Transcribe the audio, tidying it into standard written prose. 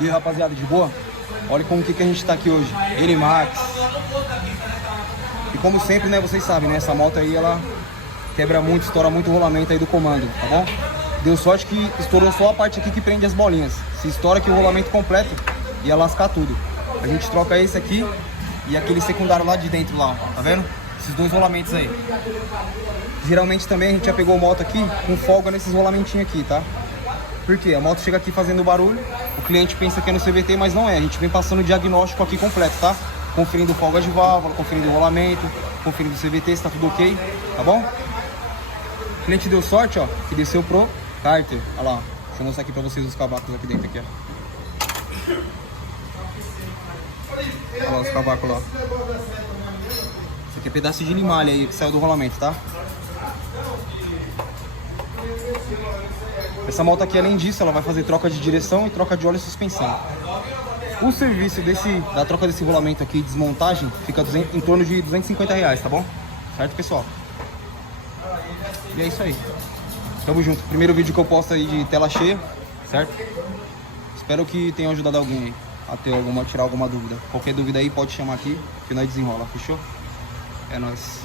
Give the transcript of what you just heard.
E aí, rapaziada, de boa? Olha com o que a gente tá aqui hoje. NMAX. E como sempre, né, vocês sabem, né, essa moto aí, ela quebra muito, estoura muito o rolamento aí do comando, tá bom? Deu sorte que estourou só a parte aqui que prende as bolinhas. Se estoura aqui o rolamento completo, ia lascar tudo. A gente troca esse aqui e aquele secundário lá de dentro lá, ó, tá vendo? Esses dois rolamentos aí. Geralmente também a gente já pegou moto aqui com folga nesses rolamentinhos aqui, tá? Por quê? A moto chega aqui fazendo barulho, o cliente pensa que é no CVT, mas não é. A gente vem passando o diagnóstico aqui completo, tá? Conferindo folga de válvula, conferindo o rolamento, conferindo o CVT, se tá tudo ok, tá bom? O cliente deu sorte, ó, que desceu pro cárter. Olha lá, deixa eu mostrar aqui pra vocês os cavacos aqui dentro, aqui, ó. Olha lá os cavacos lá. Isso aqui é pedaço de limalha aí que saiu do rolamento, tá? Essa moto aqui, além disso, ela vai fazer troca de direção e troca de óleo e suspensão. O serviço da troca desse rolamento aqui, desmontagem, fica em torno de R$250, tá bom? Certo, pessoal? E é isso aí. Tamo junto. Primeiro vídeo que eu posto aí de tela cheia, certo? Espero que tenha ajudado alguém aí a tirar alguma dúvida. Qualquer dúvida aí pode chamar aqui, que nós desenrola, fechou? É nóis.